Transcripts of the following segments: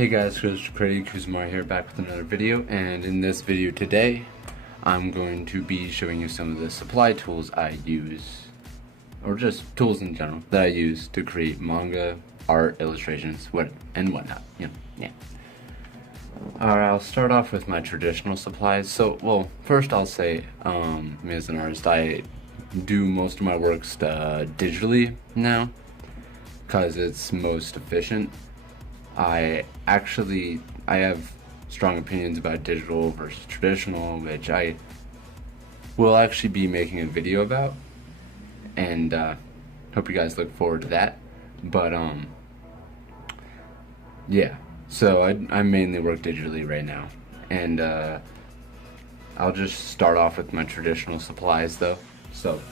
Hey guys, Mr. Craig Kuzmar here, back with another video, and in this video today I'm going to be showing you some of the supply tools I use, or just tools in general that I use to create manga, art, illustrations, and whatnot. Alright, I'll start off with my traditional supplies. So, first I'll say, me as an artist, I do most of my works digitally now, because it's most efficient. I have strong opinions about digital versus traditional, which I will actually be making a video about, and hope you guys look forward to that. But yeah, so I mainly work digitally right now, and I'll just start off with my traditional supplies though. So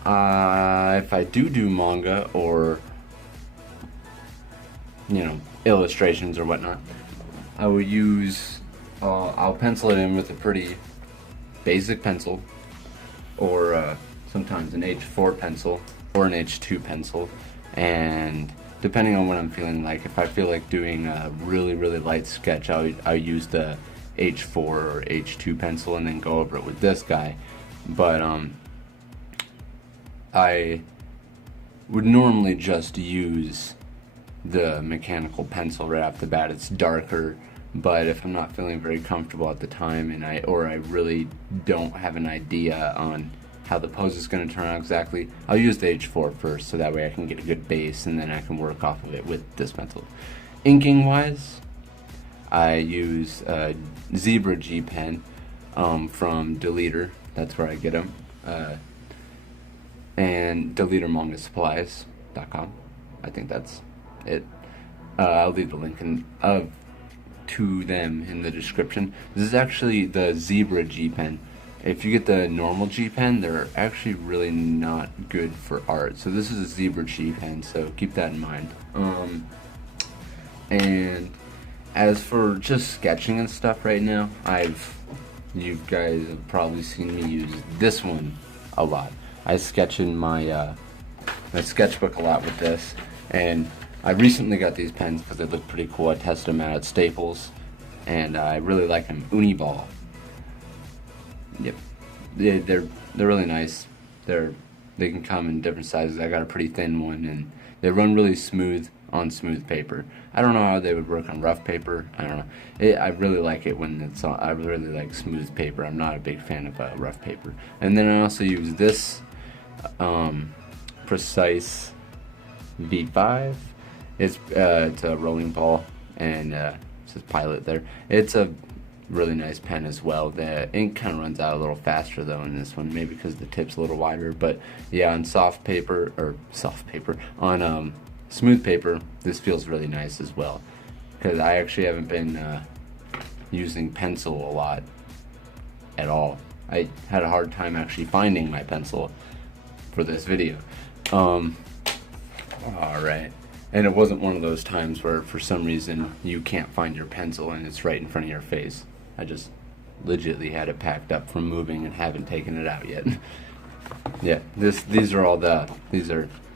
if I do manga or illustrations or whatnot, I will use, I'll pencil it in with a pretty basic pencil, or sometimes an H4 pencil or an H2 pencil, and depending on what I'm feeling like, if I feel like doing a really light sketch, I'll use the H4 or H2 pencil and then go over it with this guy. But I would normally just use the mechanical pencil right off the bat. It's darker, but if I'm not feeling very comfortable at the time, and I really don't have an idea on how the pose is going to turn out exactly, I'll use the H4 first, so that way I can get a good base, and then I can work off of it with this pencil. Inking wise, I use a Zebra G pen from Deleter. That's where I get them, and DeleterMangaSupplies.com. I think that's it. I'll leave the link to them in the description. This is actually the Zebra G pen. If you get the normal G pen, they're actually really not good for art. So this is a Zebra G pen, so keep that in mind. And as for just sketching and stuff right now, you guys have probably seen me use this one a lot. I sketch in my sketchbook a lot with this, and I recently got these pens because they look pretty cool. I tested them out at Staples, and I really like them. Uniball. Yep, they're really nice. They can come in different sizes. I got a pretty thin one, and they run really smooth on smooth paper. I don't know how they would work on rough paper. I don't know. I really like it when it's on. I really like smooth paper. I'm not a big fan of rough paper. And then I also use this Precise V5. It's a rolling ball, and it says Pilot there. It's a really nice pen as well. The ink kind of runs out a little faster though in this one, maybe because the tip's a little wider. But yeah, on on smooth paper, this feels really nice as well, because I actually haven't been using pencil a lot at all. I had a hard time actually finding my pencil for this video. Alright. And it wasn't one of those times where for some reason you can't find your pencil and it's right in front of your face. I just legitimately had it packed up from moving and haven't taken it out yet. Yeah, these are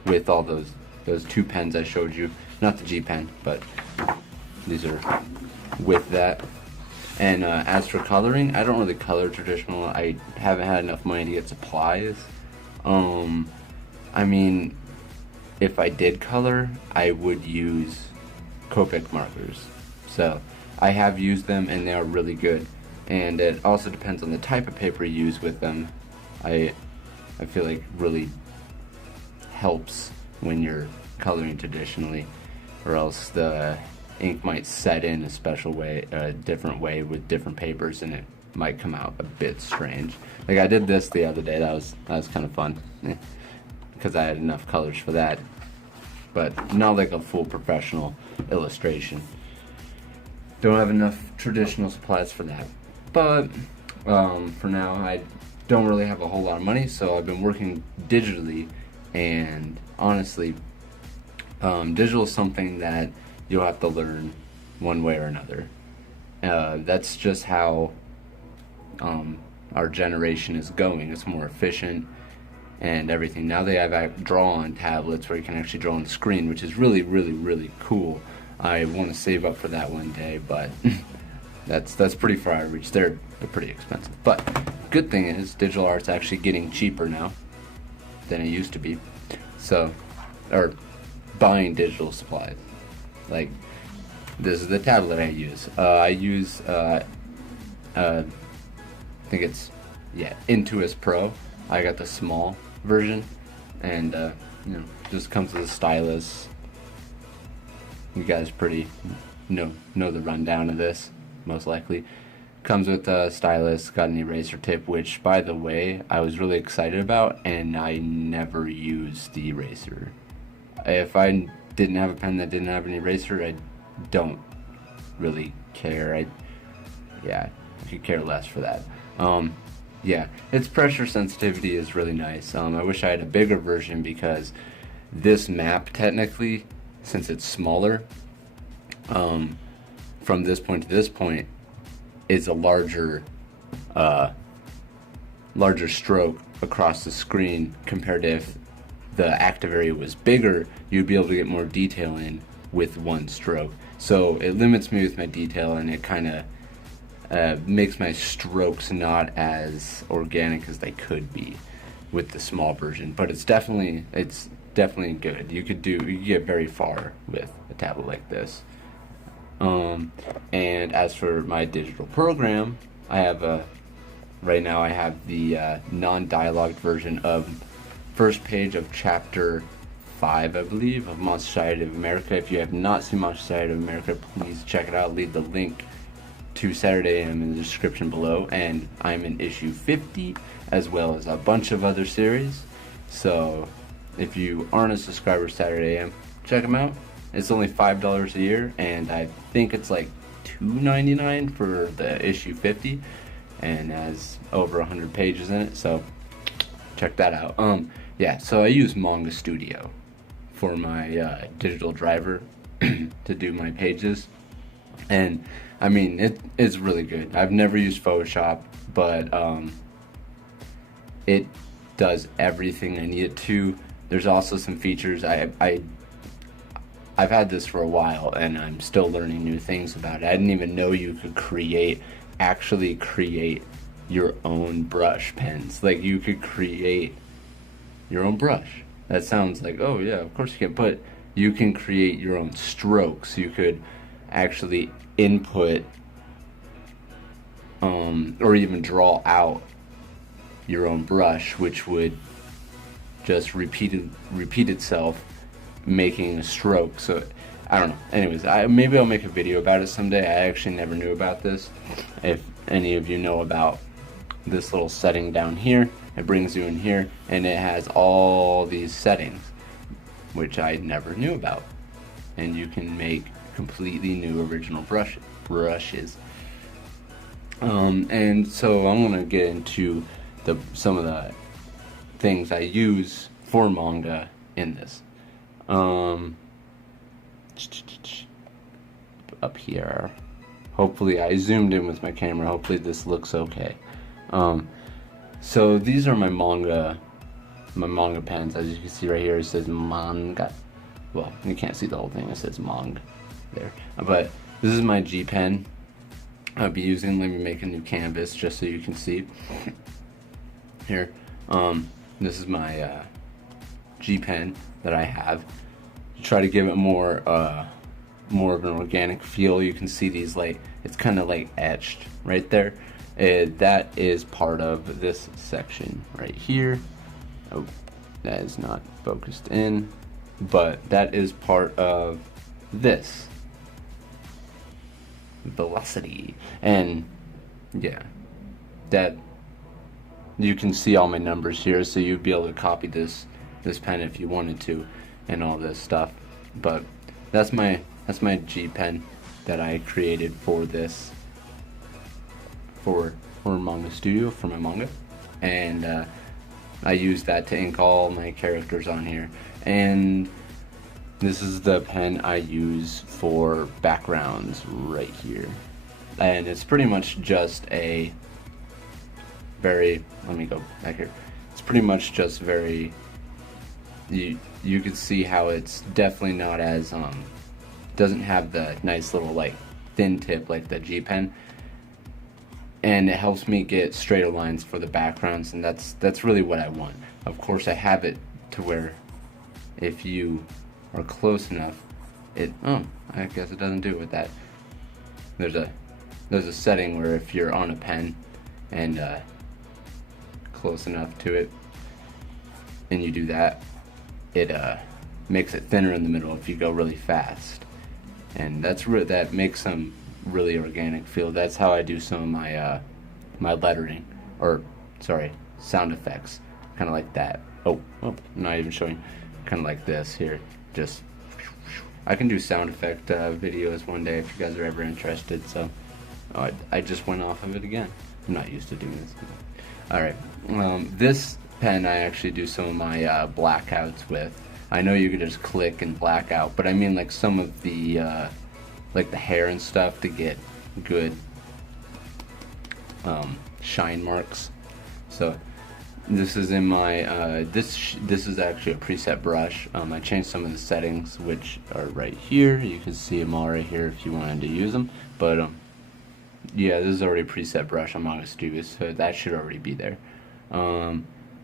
with all those two pens I showed you. Not the G pen, but these are with that. And as for coloring, I don't really color traditional. I haven't had enough money to get supplies. I mean, if I did color, I would use Copic markers. So I have used them, and they are really good. And it also depends on the type of paper you use with them. I feel like really helps when you're coloring traditionally, or else the ink might set in a special way, a different way with different papers, and it might come out a bit strange. Like I did this the other day. That was kind of fun. Because I had enough colors for that, but not like a full professional illustration. Don't have enough traditional supplies for that. But for now, I don't really have a whole lot of money, so I've been working digitally. And honestly, digital is something that you'll have to learn one way or another. That's just how our generation is going. It's more efficient and everything. Now they have draw on tablets where you can actually draw on the screen, which is really cool. I want to save up for that one day, but that's pretty far out of reach. They're pretty expensive. But good thing is digital art's actually getting cheaper now than it used to be. So, or buying digital supplies. Like, this is the tablet I use. I use, I think it's, Intuos Pro. I got the small version, and just comes with a stylus. You guys know the rundown of this, most likely. Comes with a stylus, got an eraser tip, which, by the way, I was really excited about, and I never use the eraser. If I didn't have a pen that didn't have an eraser, I don't really care. I could care less for that. Its pressure sensitivity is really nice. I wish I had a bigger version, because this map, technically, since it's smaller, from this point to this point, is a larger stroke across the screen, compared to if the active area was bigger, you'd be able to get more detail in with one stroke. So it limits me with my detail, and it kind of makes my strokes not as organic as they could be with the small version. But it's definitely good. You could get very far with a tablet like this. And as for my digital program, right now I have the non-dialogued version of first page of chapter 5, I believe, of Monster Society of America. If you have not seen Monster Society of America, please check it out. Leave the link to Saturday AM in the description below. And I'm in issue 50, as well as a bunch of other series. So if you aren't a subscriber to Saturday AM, check them out. It's only $5 a year, and I think it's like $2.99 for the issue 50, and has over 100 pages in it, so check that out. So I use Manga Studio for my digital driver to do my pages, and I mean, it's really good. I've never used Photoshop, but it does everything I need it to. There's also some features I've had this for a while, and I'm still learning new things about it. I didn't even know you could actually create your own brush pens. Like, you could create your own brush. That sounds like, oh yeah, of course you can, but you can create your own strokes. You could actually input or even draw out your own brush, which would just repeat itself, making a stroke. So I don't know. Anyways, maybe I'll make a video about it someday. I actually never knew about this. If any of you know about this little setting down here, it brings you in here, and it has all these settings, which I never knew about. And you can make completely new original brushes. And so I'm gonna get into some of the things I use for manga in this. Up here, hopefully I zoomed in with my camera, hopefully this looks okay. So these are my manga pens. As you can see right here, it says manga. Well, you can't see the whole thing, it says manga there, but this is my G pen I'll be using. Let me make a new canvas just so you can see here. This is my G pen that I have to try to give it more of an organic feel. You can see these, like, it's kind of like etched right there. That is part of this section right here. Oh, that is not focused in, but that is part of this velocity. And yeah, that you can see all my numbers here, so you'd be able to copy this pen if you wanted to, and all this stuff. But that's my G pen that I created for this, for Manga Studio, for my manga, and I use that to ink all my characters on here. And this is the pen I use for backgrounds right here, and it's pretty much just a very, let me go back here, it's pretty much just very, you can see how it's definitely not as doesn't have the nice little like thin tip like the G pen, and it helps me get straighter lines for the backgrounds, and that's really what I want. Of course, I have it to where if you are close enough, I guess it doesn't do it with that. There's a setting where if you're on a pen and close enough to it, and you do that, it makes it thinner in the middle if you go really fast, and that makes some really organic feel. That's how I do some of my my lettering, or sorry, sound effects, kind of like that. Oh, I'm not even showing. Kind of like this here. Just I can do sound effect videos one day if you guys are ever interested. So I just went off of it again. I'm not used to doing this. All right, this pen I actually do some of my blackouts with. I know you could just click and black out, but I mean like some of the like the hair and stuff to get good shine marks. So this is in my this is actually a preset brush. I changed some of the settings, which are right here. You can see them all right here if you wanted to use them. But yeah, this is already a preset brush on Manga Studios, so that should already be there.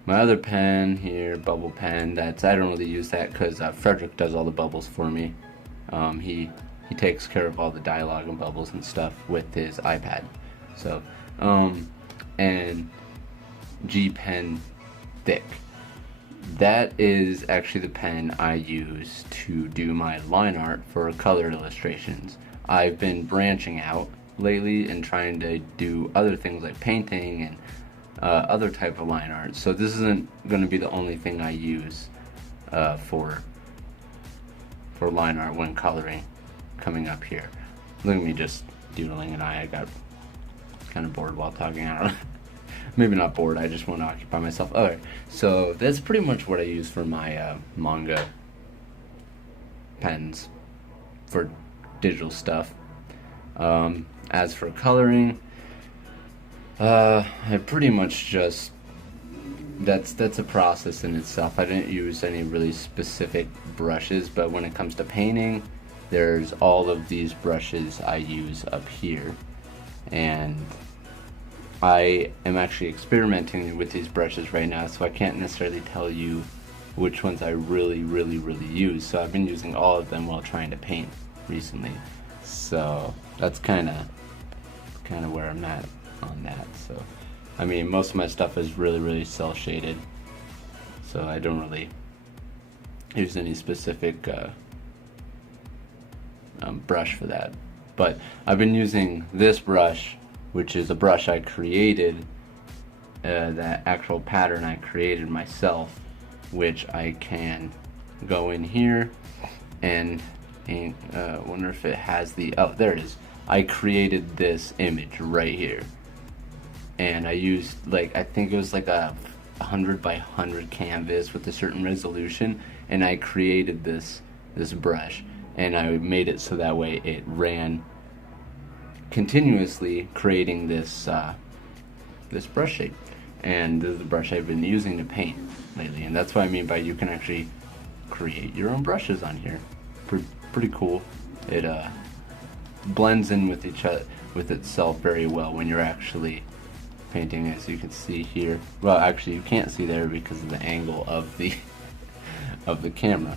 My other pen here, bubble pen, I don't really use that because Frederick does all the bubbles for me. He takes care of all the dialogue and bubbles and stuff with his iPad. So and G Pen Thick, that is actually the pen I use to do my line art for colored illustrations. I've been branching out lately and trying to do other things like painting and other type of line art, so this isn't going to be the only thing I use for line art when coloring. Coming up here, look at me just doodling an eye. I got kind of bored while talking. I don't know. Maybe not bored, I just want to occupy myself. Alright, so that's pretty much what I use for my manga pens for digital stuff. As for coloring, I pretty much just that's a process in itself. I didn't use any really specific brushes, but when it comes to painting, there's all of these brushes I use up here, and I am actually experimenting with these brushes right now, so I can't necessarily tell you which ones I really use. So I've been using all of them while trying to paint recently. So that's kind of where I'm at on that. So I mean, most of my stuff is really cel shaded, so I don't really use any specific brush for that. But I've been using this brush, which is a brush I created, that actual pattern I created myself, which I can go in here and wonder if it has the, oh, there it is. I created this image right here, and I used, like, I think it was like a 100 by 100 canvas with a certain resolution, and I created this brush, and I made it so that way it ran continuously, creating this this brush shape. And this is the brush I've been using to paint lately, and that's what I mean by you can actually create your own brushes on here. Pretty cool. It blends in with itself very well when you're actually painting, as you can see here. Well, actually you can't see there because of the angle of the camera.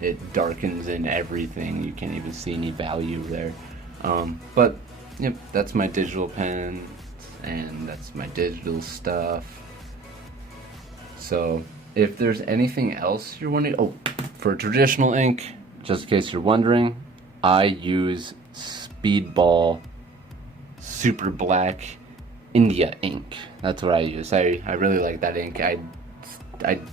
It darkens in everything. You can't even see any value there. But yep, that's my digital pen, and that's my digital stuff. So if there's anything else you're wondering, oh, for traditional ink, just in case you're wondering, I use Speedball Super Black India ink. That's what I use. I really like that ink. I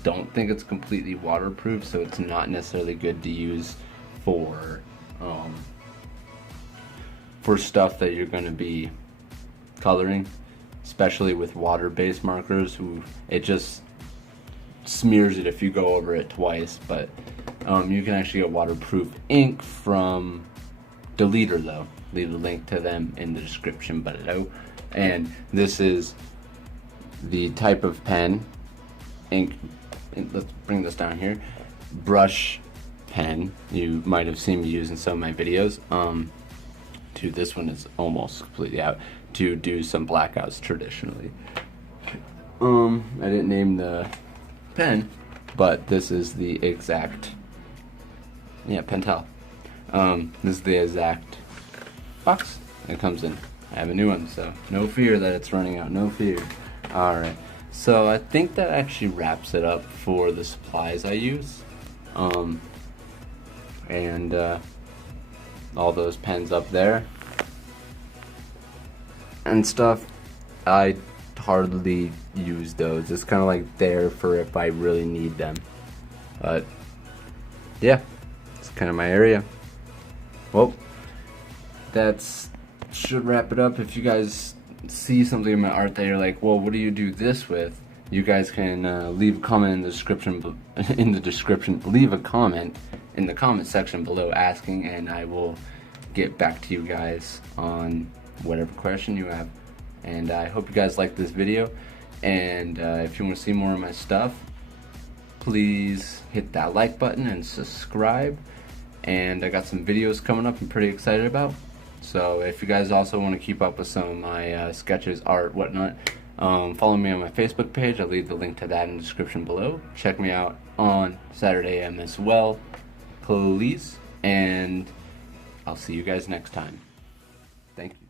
don't think it's completely waterproof, so it's not necessarily good to use for stuff that you're going to be coloring, especially with water-based markers. It just smears it if you go over it twice. But you can actually get waterproof ink from Deleter, though. Leave a link to them in the description below. And this is the type of pen, ink, let's bring this down here, brush pen you might have seen me use in some of my videos. Dude, this one is almost completely out, to do some blackouts traditionally. I didn't name the pen, but this is the exact, yeah, Pentel. This is the exact box it comes in. I have a new one, so no fear that it's running out, no fear. Alright, so I think that actually wraps it up for the supplies I use. All those pens up there and stuff, I hardly use those. It's kind of like there for if I really need them. But yeah, it's kind of my area. Well, that's should wrap it up. If you guys see something in my art that you're like, well, what do you do this with? You guys can leave a comment in the description. Leave a comment in the comment section below asking, and I will get back to you guys on whatever question you have. And I hope you guys like this video. And if you want to see more of my stuff, please hit that like button and subscribe. And I got some videos coming up I'm pretty excited about. So if you guys also want to keep up with some of my sketches, art, whatnot, follow me on my Facebook page. I'll leave the link to that in the description below. Check me out on Saturday AM as well, please. And I'll see you guys next time. Thank you.